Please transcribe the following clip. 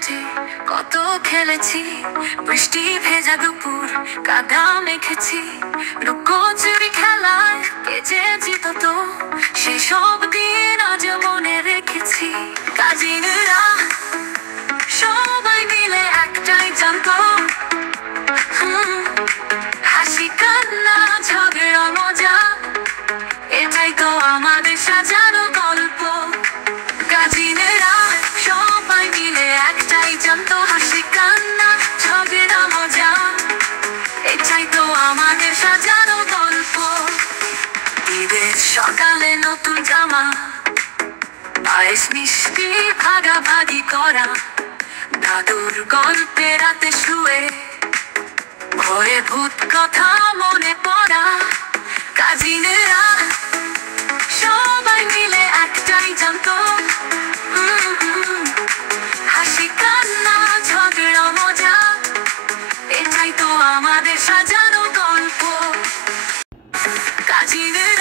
মাঠে কত খেলেছি, বৃষ্টি ভেজা দুপুর কাদা মেখেছি, লুকোচুরি খেলায় কে যে জিততো সেসব দিন আজ মনে রেখেছি। কাজিনরা সবাই মিলে একটাই জানতো, হাসি কান্না ঝগড়া মজা, এটাই তো আমাদের সাজানো গল্প। কাজিনেরা সবাই মিলে একটাই জানতো, হাসি কান্না ঝগড়া মজা, এটাই তো আমাদের সাজানো গল্প। ঈদের সকালে নতুন জামা, পায়েস মিষ্টি ভাগাভাগি করা, দাদুর গল্পে রাতে শুয়ে ভয়ে ভূত কথা মনে পড়া। কাজিনেরা সবাই মিলে একটাই জানতো, হাসি কান্না ঝগড়া মজা, এটাই তো আমাদের সাজানো গল্প। কাজিনেরা